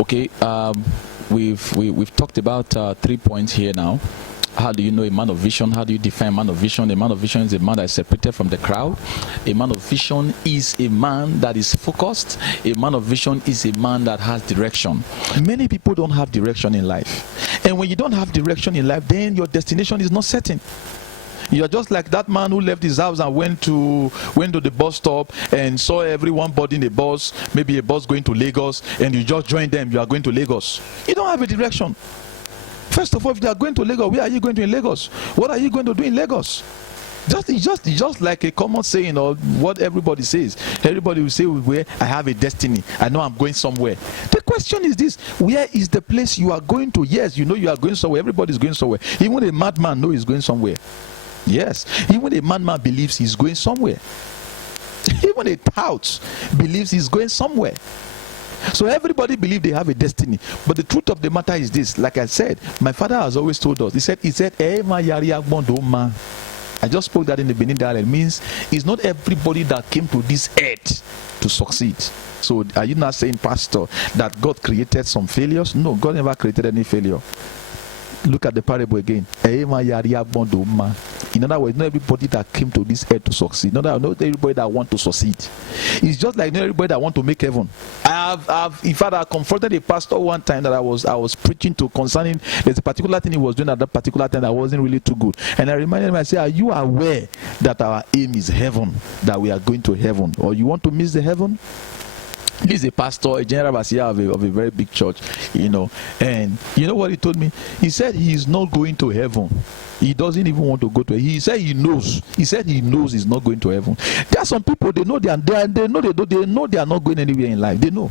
Okay, we've talked about 3 points here now. How do you know a man of vision? How do you define a man of vision? A man of vision is a man that is separated from the crowd. A man of vision is a man that is focused. A man of vision is a man that has direction. Many people don't have direction in life. And when you don't have direction in life, then your destination is not certain. You are just like that man who left his house and went to the bus stop and saw everyone boarding a bus, maybe a bus going to Lagos, and you just join them. You are going to Lagos. You don't have a direction. First of all, if you are going to Lagos, where are you going to in Lagos? What are you going to do in Lagos? Just like a common saying, or what everybody says. Everybody will say, where I have a destiny. I know I'm going somewhere. The question is this: where is the place you are going to? Yes, you know you are going somewhere. Everybody is going somewhere. Even a madman knows he's going somewhere. Yes, even a madman believes he's going somewhere. Even a tout believes he's going somewhere. So everybody believes they have a destiny. But the truth of the matter is this: like I said, my father has always told us. He said, I just spoke that in the Benin dialect. It means it's not everybody that came to this earth to succeed. So are you not saying, Pastor, that God created some failures? No, God never created any failure. Look at the parable again. In other words, not everybody that came to this earth to succeed. Not everybody that want to succeed. It's just like not everybody that want to make heaven. In fact, I confronted a pastor one time that I was preaching to concerning. There's a particular thing he was doing at that particular time that wasn't really too good. And I reminded him, I said, are you aware that our aim is heaven? That we are going to heaven? Or you want to miss the heaven? He's a pastor, a general overseer of a very big church, and you know what he told me? He said he's not going to heaven. He doesn't even want to go to heaven. He said he knows. He said he knows he's not going to heaven. There are some people, they know they are not going anywhere in life. They know.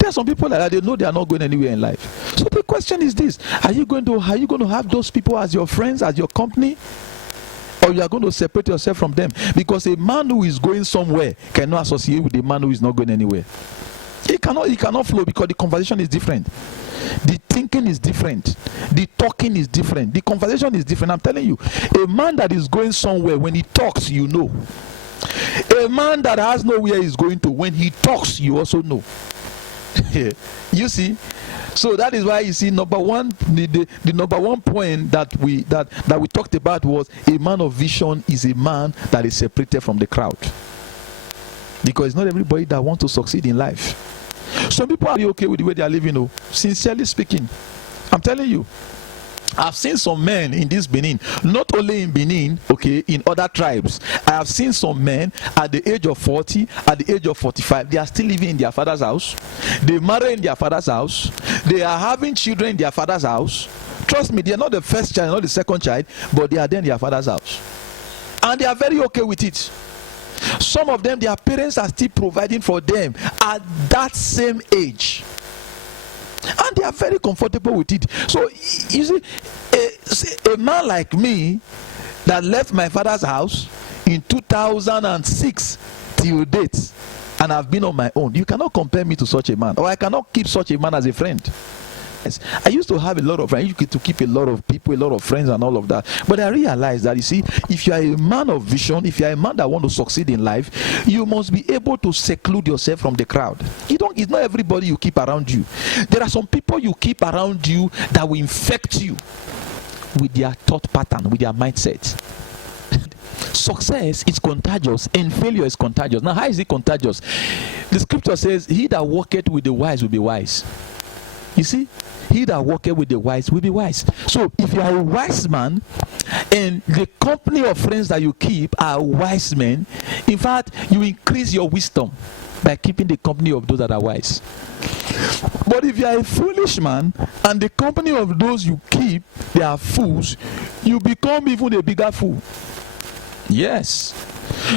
There are some people like that, they know they are not going anywhere in life. So the question is this: are you going to have those people as your friends, as your company? Or you are going to separate yourself from them? Because a man who is going somewhere cannot associate with a man who is not going anywhere. He cannot flow, because the conversation is different. The thinking is different. The talking is different. The conversation is different. I'm telling you, a man that is going somewhere, when he talks, you know. A man that has nowhere he's going to, when he talks, you also know. You see? So that is why you see, number one, the number one point that we talked about was a man of vision is a man that is separated from the crowd. Because not everybody that wants to succeed in life. Some people are okay with the way they are living. Sincerely speaking, I'm telling you, I've seen some men in this Benin, not only in Benin, in other tribes. I have seen some men at the age of 40, at the age of 45, they are still living in their father's house. They marry in their father's house. They are having children in their father's house. Trust me, they are not the first child, not the second child, but they are there in their father's house. And they are very okay with it. Some of them, their parents are still providing for them at that same age. And they are very comfortable with it. So you see, a man like me that left my father's house in 2006 till date, and I've been on my own, you cannot compare me to such a man, or I cannot keep such a man as a friend. I used to have a lot of friends. You get to keep a lot of people, a lot of friends and all of that. But I realized that, you see, if you are a man of vision, if you are a man that want to succeed in life, you must be able to seclude yourself from the crowd. It's not everybody you keep around you. There are some people you keep around you that will infect you with their thought pattern, with their mindset. Success is contagious and failure is contagious. Now, how is it contagious? The scripture says, he that walketh with the wise will be wise. You see, he that walketh with the wise will be wise. So if you are a wise man and the company of friends that you keep are wise men, in fact, you increase your wisdom by keeping the company of those that are wise. But if you are a foolish man and the company of those you keep, they are fools, you become even a bigger fool. Yes.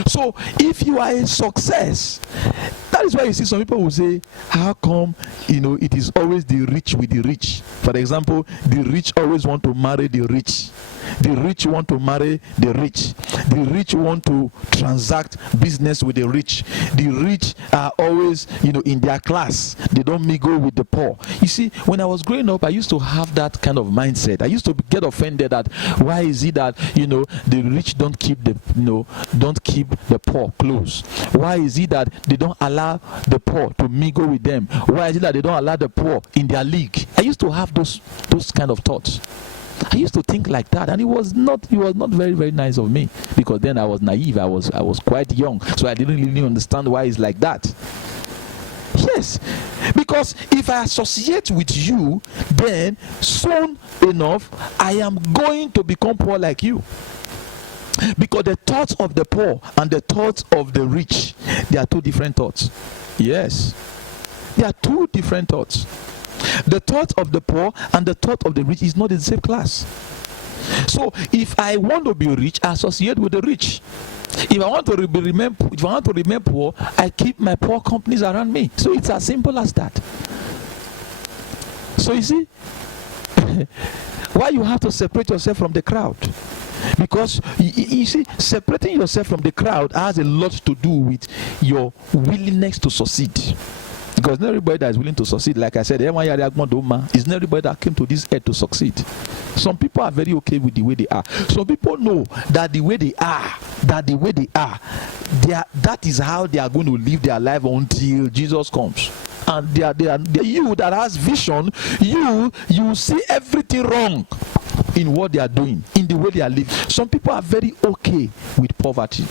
So if you are a success, that is why you see some people will say, how come it is always the rich with the rich? For example, the rich always want to marry the rich. The rich want to marry the rich. The rich want to transact business with the rich. The rich are always, in their class. They don't mingle with the poor. You see, when I was growing up, I used to have that kind of mindset. I used to get offended that why is it that, the rich don't keep the poor close? Why is it that they don't allow allow the poor to mingle with them? Why is it that they don't allow the poor in their league? I used to have those kind of thoughts. I used to think like that, and it was not very, very nice of me, because then I was naive. I was quite young, so I didn't really understand why it's like that. Yes, because if I associate with you, then soon enough I am going to become poor like you. Because the thoughts of the poor and the thoughts of the rich, they are two different thoughts. Yes, they are two different thoughts. The thought of the poor and the thought of the rich is not in the same class. So if I want to be rich, I associate with the rich. If I want to remain poor, I keep my poor companies around me. So it's as simple as that. So you see, why you have to separate yourself from the crowd? Because you see, separating yourself from the crowd has a lot to do with your willingness to succeed. Because not everybody that is willing to succeed, like I said, it's not everybody that came to this earth to succeed. Some people are very okay with the way they are. Some people know that the way they are, that is how they are going to live their life until Jesus comes. And they are you that has vision, you see everything wrong in what they are doing, in the way they are living. Some people are very okay with poverty.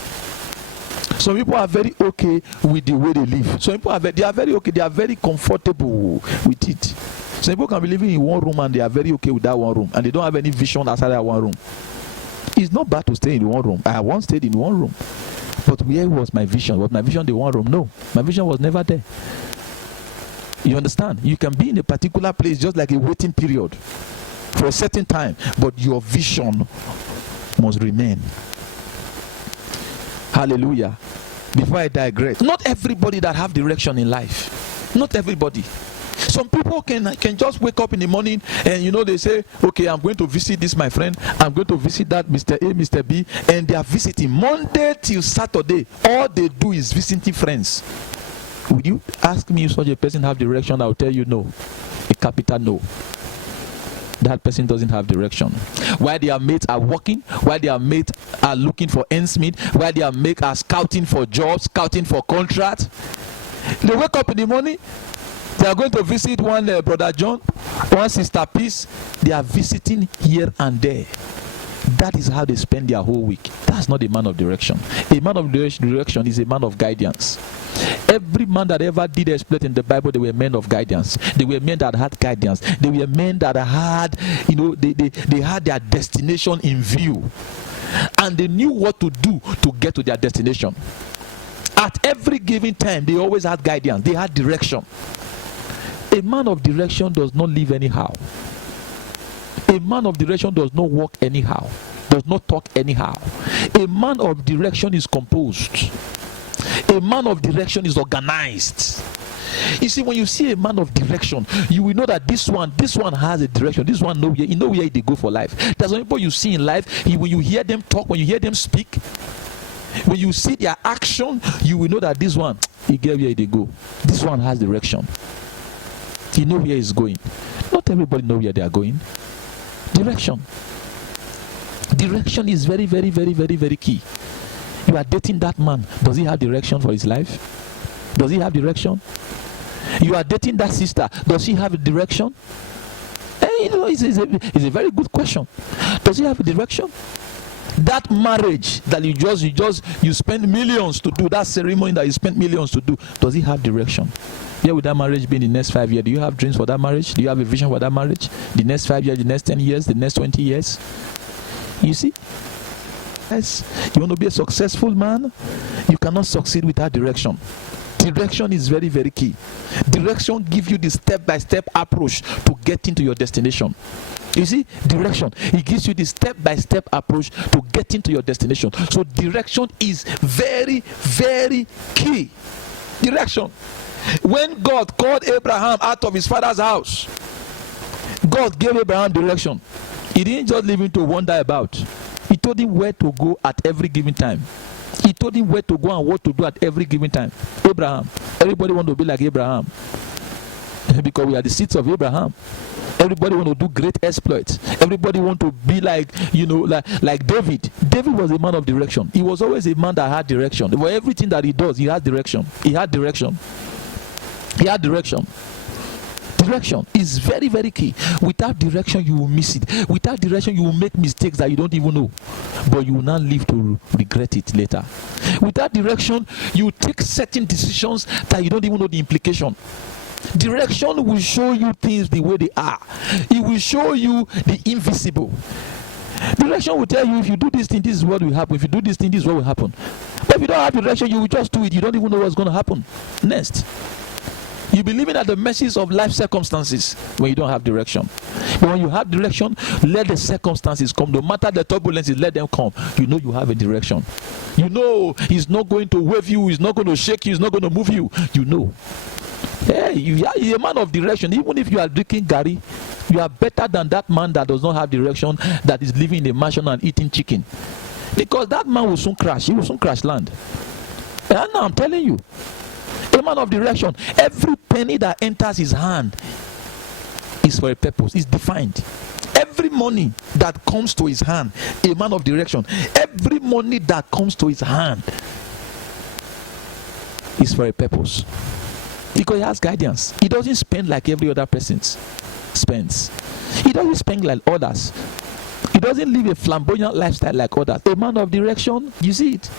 Some people are very okay with the way they live. Some people are very okay. They are very comfortable with it. Some people can be living in one room and they are very okay with that one room, and they don't have any vision outside that one room. It's not bad to stay in one room. I once stayed in one room, but where was my vision? Was my vision the one room? No, my vision was never there. You understand? You can be in a particular place just like a waiting period for a certain time, but your vision must remain. Hallelujah. Before I digress, not everybody that have direction in life. Not everybody. Some people can just wake up in the morning and they say, okay, I'm going to visit this my friend, I'm going to visit that Mr. A, Mr. B, and they are visiting Monday till Saturday. All they do is visiting friends. Would you ask me if such a person have direction? I'll tell you no. A capital no. That person doesn't have direction. While their mates are working, while their mates are looking for ends meet, while their mates are scouting for jobs, scouting for contracts, they wake up in the morning, they are going to visit one brother John, one sister Peace. They are visiting here and there. That is how they spend their whole week. That's not a man of direction. A man of direction is a man of guidance. Every man that ever did exploit in the Bible, they were men of guidance. They were men that had guidance. They were men that had, they had their destination in view. And they knew what to do to get to their destination. At every given time, they always had guidance. They had direction. A man of direction does not live anyhow. A man of direction does not walk anyhow, does not talk anyhow. A man of direction is composed. A man of direction is organized. You see, when you see a man of direction, you will know that this one has a direction. This one knows where they go for life. There's some people you see in life, when you hear them talk, when you hear them speak, when you see their action, you will know that this one, he get where they go. This one has direction. He knows where he's going. Not everybody knows where they are going. Direction is very, very, very, very, very key. You are dating that man. Does he have direction for his life? Does he have direction? You are dating that sister. Does she have a direction? It's a very good question. Does he have a direction? That marriage that you spend millions to do, that ceremony that you spend millions to do, does he have direction? Where will that marriage be in the next 5 years? Do you have dreams for that marriage? Do you have a vision for that marriage? The next 5 years, the next 10 years, the next 20 years? You see? Yes. You want to be a successful man? You cannot succeed without direction. Direction is very, very key. Direction gives you the step-by-step approach to get into your destination. You see, direction, it gives you the step-by-step approach to get into your destination. So direction is very, very key. Direction. When God called Abraham out of his father's house, God gave Abraham direction. He didn't just leave him to wander about. He told him where to go at every given time. He told him where to go and what to do at every given time. Abraham. Everybody want to be like Abraham. Because we are the seeds of Abraham. Everybody want to do great exploits. Everybody want to be like, like David. David was a man of direction. He was always a man that had direction. For everything that he does, he has direction. He had direction. He had direction. Direction is very, very key. Without direction, you will miss it. Without direction, you will make mistakes that you don't even know, but you will not live to regret it later. Without direction, you take certain decisions that you don't even know the implication. Direction will show you things the way they are. It will show you the invisible. Direction will tell you, if you do this thing, this is what will happen. If you do this thing, this is what will happen. But if you don't have direction, you will just do it. You don't even know what's going to happen next. You'll be living at the mercies of life circumstances when you don't have direction. But when you have direction, let the circumstances come. No matter the turbulences, let them come. You know you have a direction. You know he's not going to wave you. He's not going to shake you. He's not going to move you. You know. Hey, you're a man of direction. Even if you are drinking Gary, you are better than that man that does not have direction, that is living in a mansion and eating chicken. Because that man will soon crash. He will soon crash land. And now I'm telling you. A man of direction, every penny that enters his hand is for a purpose, is defined. Every money that comes to his hand, a man of direction, every money that comes to his hand is for a purpose. Because he has guidance. He doesn't spend like every other person spends. He doesn't spend like others. He doesn't live a flamboyant lifestyle like others. A man of direction, you see it.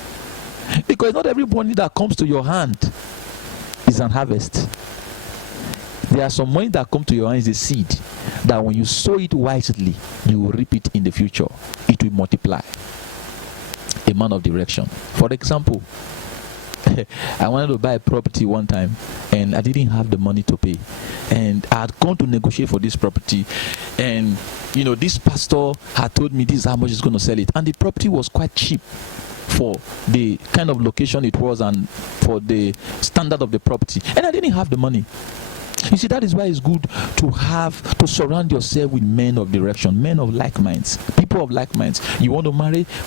Because not every money that comes to your hand is an harvest. There are some money that come to your hand is a seed that when you sow it wisely, you will reap it in the future. It will multiply. A man of direction. For example, I wanted to buy a property one time and I didn't have the money to pay. And I had gone to negotiate for this property. And this pastor had told me this is how much he's going to sell it. And the property was quite cheap for the kind of location it was and for the standard of the property, and I didn't have the money. You see, that is why it's good to surround yourself with men of direction, men of like minds, people of like minds. You want to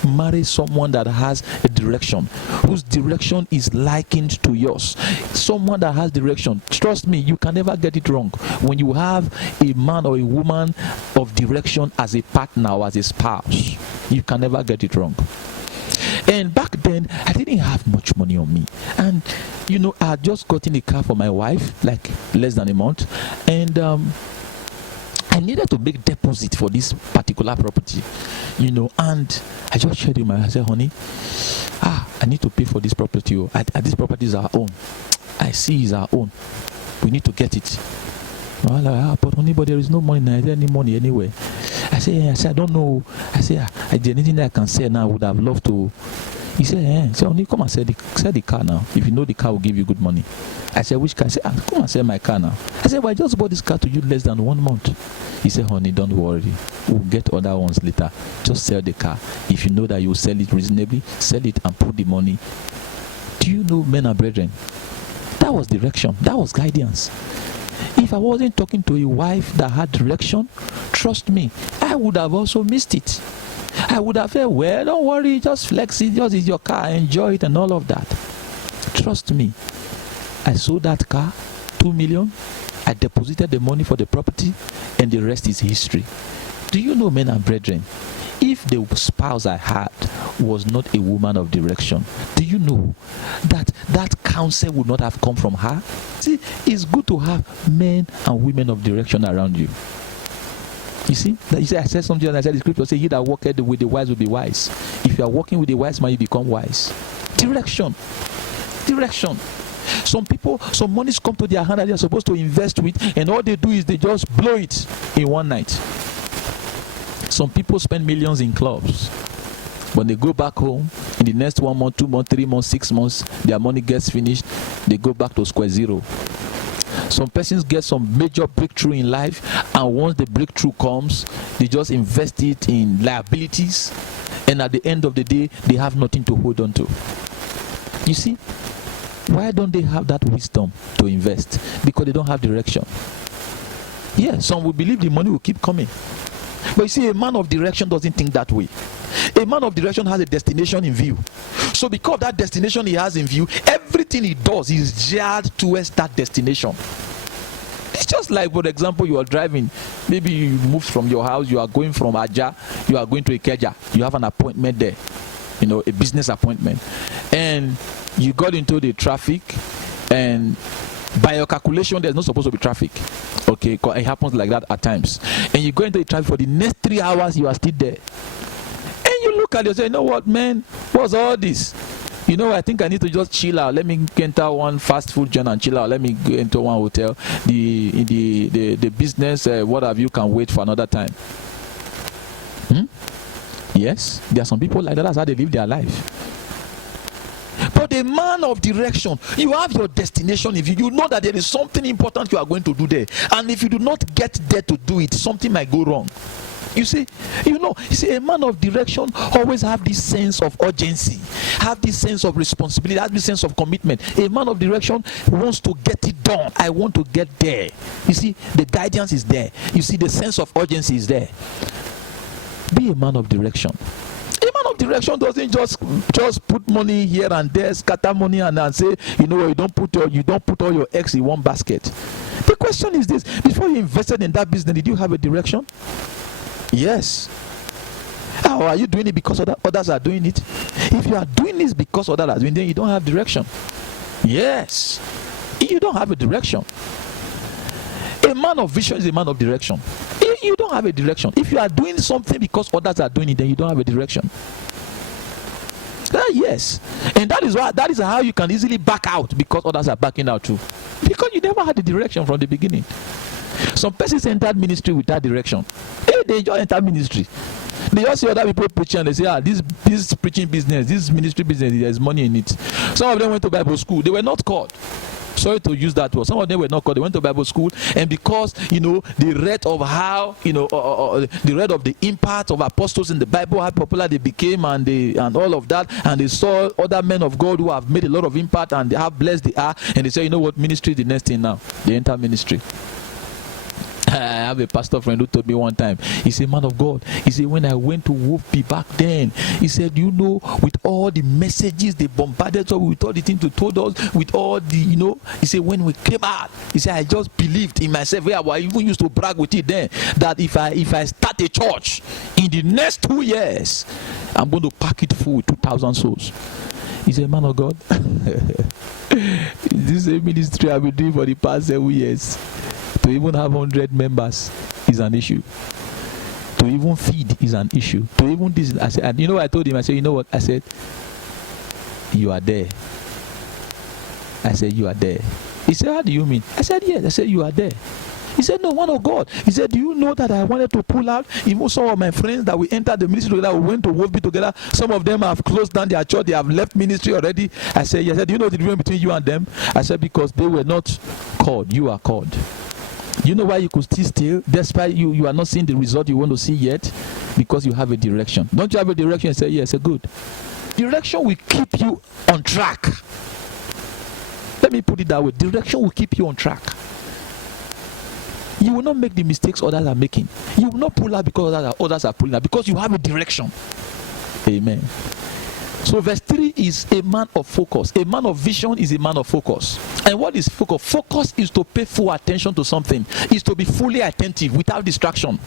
marry someone that has a direction, whose direction is likened to yours. Someone that has direction. Trust me, you can never get it wrong. When you have a man or a woman of direction as a partner or as a spouse, you can never get it wrong. And back then, I didn't have much money on me. And, I had just gotten a car for my wife, like less than a month. And I needed to make deposit for this particular property, And I just shared with I said, honey, I need to pay for this property. This property is our own. I see it's our own. We need to get it. But honey, but there is no money. Is there any money anywhere? I said, I don't know. I said, is there anything that I can say now? I would have loved to. He said, honey, come and sell the car now. If you know the car will give you good money. I said, which car? I said, come and sell my car now. I said, well, I just bought this car to you less than 1 month. He said, honey, don't worry. We'll get other ones later. Just sell the car. If you know that you will sell it reasonably, sell it and put the money. Do you know, men and brethren? That was direction. That was guidance. If I wasn't talking to a wife that had direction, trust me, I would have also missed it. I would have said, well, don't worry, just flex it, just is your car, enjoy it and all of that. Trust me, I sold that car, 2 million, I deposited the money for the property, and the rest is history. Do you know, men and brethren, if the spouse I had was not a woman of direction, do you know that counsel would not have come from her? See, it's good to have men and women of direction around you. You see, I said something, and I said the scripture says, he that walketh with the wise will be wise. If you are walking with the wise man, you become wise. Direction. Some people, some monies come to their hand that they are supposed to invest with, and all they do is they just blow it in one night. Some people spend millions in clubs. When they go back home, in the next 1 month, 2 months, 3 months, 6 months, their money gets finished, they go back to square zero. Some persons get some major breakthrough in life, and once the breakthrough comes, they just invest it in liabilities, and at the end of the day, they have nothing to hold on to. You see, why don't they have that wisdom to invest? Because they don't have direction. Yeah, some will believe the money will keep coming. But you see, a man of direction doesn't think that way. A man of direction has a destination in view. So because of that destination he has in view, everything he does is geared towards that destination. It's just like, for example, you are driving Maybe you moved from your house, you are going from Aja, you are going to Ikeja, you have an appointment there, a business appointment, and you got into the traffic, and by your calculation there's not supposed to be traffic, okay, because it happens like that at times, and you go into the traffic for the next 3 hours, you are still there, and you look at it and say, you know what, man, what's all this? I think I need to just chill out. Let me enter one fast food joint and chill out. Let me go into one hotel. The business, what have you, can wait for another time. Yes, there are some people like that. That's how they live their life. But the man of direction, you have your destination. If you know that there is something important you are going to do there, and if you do not get there to do it, something might go wrong. You see, a man of direction always have this sense of urgency, have this sense of responsibility, have this sense of commitment. A man of direction wants to get it done. I want to get there. You see, the guidance is there. You see, the sense of urgency is there. Be a man of direction. A man of direction doesn't just put money here and there, scatter money and say, you don't put all your eggs in one basket. The question is this: before you invested in that business, did you have a direction? Yes. How are you doing it because others are doing it? If you are doing this because others are doing it, then you don't have direction. Yes. You don't have a direction. A man of vision is a man of direction. You don't have a direction. If you are doing something because others are doing it, then you don't have a direction. Yes. And that is how you can easily back out because others are backing out too. Because you never had the direction from the beginning. Some persons entered ministry without direction. They just enter ministry. They just see other people preaching and they say, this preaching business, this ministry business, there's money in it. Some of them went to Bible school. They were not called. Sorry to use that word. Some of them were not called. They went to Bible school, and because the rate of how the rate of the impact of apostles in the Bible, how popular they became, and all of that, and they saw other men of God who have made a lot of impact and how blessed they are, and they say, you know what, ministry is the next thing now. They enter ministry. I have a pastor friend who told me one time, he said, man of God, he said, when I went to Wolfie back then, he said, with all the messages they bombarded us with, all the things they told us, with all the, he said, when we came out, he said, I just believed in myself. I even used to brag with it then, that if I start a church in the next 2 years, I'm going to pack it full with 2,000 souls. He said, man of God, this is a ministry I've been doing for the past 7 years. To even have 100 members is an issue. To even feed is an issue. To even this, I said, and I told him, I said, you know what? I said, you are there. I said, you are there. He said, how do you mean? I said, yes. I said, you are there. He said, no, man of God. He said, do you know that I wanted to pull out? Even some of my friends that we entered the ministry together, we went to Wolfie together. Some of them have closed down their church. They have left ministry already. I said, yes. I said, do you know the difference between you and them? I said, because they were not called. You are called. You know why you could still, despite you are not seeing the result you want to see yet? Because you have a direction. Don't you have a direction and say, yes, good. Direction will keep you on track. Let me put it that way. Direction will keep you on track. You will not make the mistakes others are making. You will not pull out because others are pulling out, because you have a direction. Amen. So verse 3 is a man of focus. A man of vision is a man of focus. And what is focus? Focus is to pay full attention to something. Is to be fully attentive without distraction.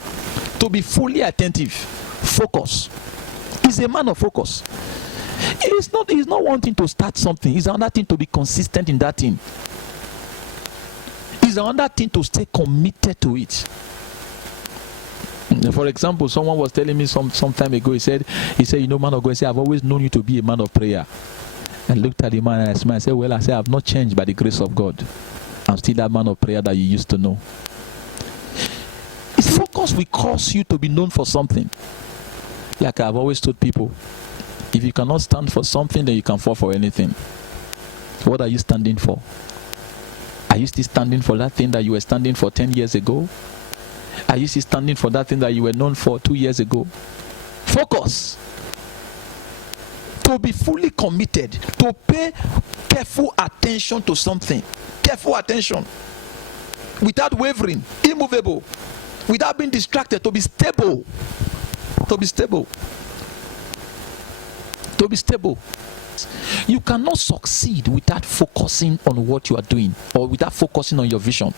To be fully attentive. Focus. Is a man of focus. He's not wanting to start something. It's another thing to be consistent in that thing. It's another thing to stay committed to it. For example, someone was telling me some time ago, he said, man of God, I've always known you to be a man of prayer. I looked at the man and I smiled. I said, I've not changed by the grace of God. I'm still that man of prayer that you used to know. Its focus will cause you to be known for something. Like I've always told people, if you cannot stand for something, then you can fall for anything. What are you standing for? Are you still standing for that thing that you were standing for 10 years ago? Are you still standing for that thing that you were known for 2 years ago? Focus. To be fully committed. To pay careful attention to something. Careful attention. Without wavering. Immovable. Without being distracted. To be stable. To be stable. To be stable. Yes. You cannot succeed without focusing on what you are doing or without focusing on your vision.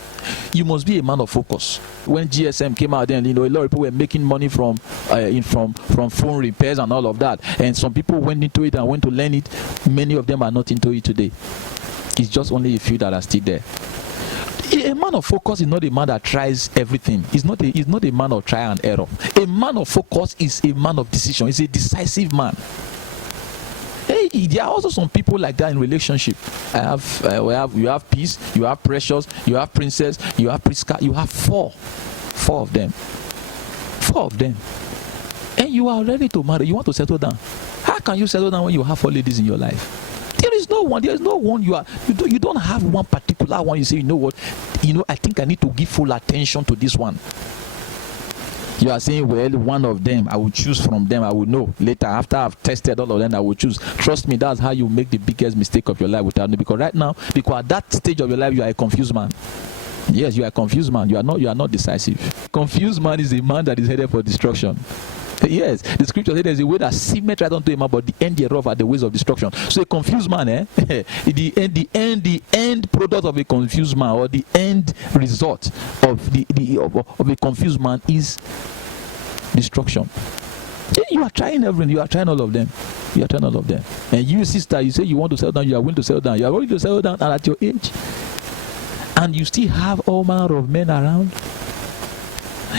You must be a man of focus. When GSM came out, then a lot of people were making money from phone repairs and all of that, and some people went into it and went to learn it. Many of them are not into it today. It's just only a few that are still there. A man of focus is not a man that tries everything. He's not a man of trial and error. A man of focus is a man of decision. He's a decisive man. Hey, there are also some people like that in relationship. You have Peace, you have Precious, you have Princess, you have Priska, you have four of them. And you are ready to marry. You want to settle down. How can you settle down when you have 4 ladies in your life? There is no one. You don't have one particular one. You say, you know what? I think I need to give full attention to this one. You are saying, well, one of them, I will choose from them. I will know later. After I've tested all of them, I will choose. Trust me, that's how you make the biggest mistake of your life without knowing. Because right now, at that stage of your life, you are a confused man. Yes, you are a confused man. You are not decisive. Confused man is a man that is headed for destruction. Yes, the scripture says there's a way that seemeth right unto a man, but the end thereof are the ways of destruction. So a confused man, the end product of a confused man, or the end result of a confused man is destruction. You are trying everything. You are trying all of them. And you, sister, you say you want to settle down. You are willing to settle down. You are ready to settle down, and at your age, and you still have all manner of men around.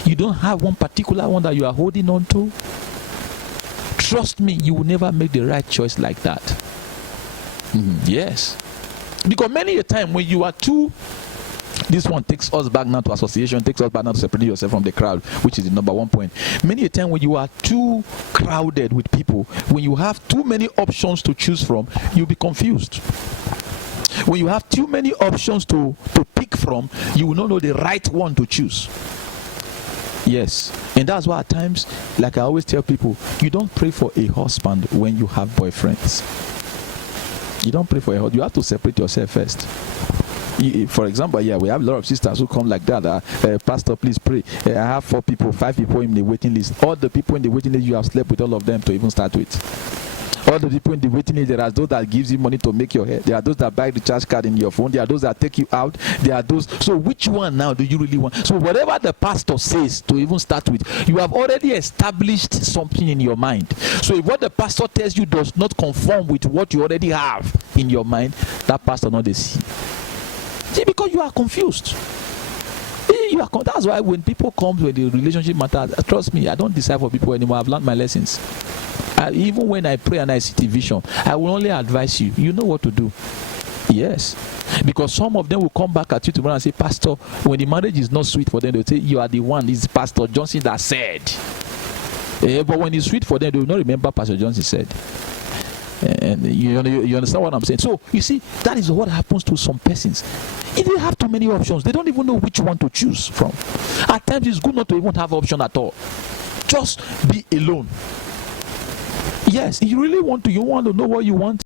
You don't have one particular one that you are holding on to. Trust me, you will never make the right choice like that. Yes. Because many a time when you are too, this one takes us back now to association, takes us back now to separating yourself from the crowd, which is the number one point. Many a time when you are too crowded with people, when you have too many options to choose from, you'll be confused. When you have too many options to pick from, you will not know the right one to choose. Yes, and that's why at times, like I always tell people, you don't pray for a husband when you have boyfriends. You don't pray for a husband. You have to separate yourself first. For example, we have a lot of sisters who come like that. Pastor, please pray. I have 5 people in the waiting list. All the people in the waiting list, you have slept with all of them to even start with. All the people in the waiting list, there are those that gives you money to make your hair. There are those that buy the charge card in your phone. There are those that take you out. There are those. So which one now do you really want? So whatever the pastor says to even start with, you have already established something in your mind. So if what the pastor tells you does not conform with what you already have in your mind, that pastor not the see. See, because you are confused. That's why when people come with the relationship matters, trust me, I don't decide for people anymore. I've learned my lessons. Even when I pray and I see the vision, I will only advise you. You know what to do. Yes. Because some of them will come back at you tomorrow and say, Pastor, when the marriage is not sweet for them, they'll say, you are the one. It's Pastor Johnson that said. But when it's sweet for them, they will not remember Pastor Johnson said. And you understand what I'm saying? So, you see, that is what happens to some persons. If they have too many options, they don't even know which one to choose from. At times, it's good not to even have option at all. Just be alone. Yes, you want to know what you want.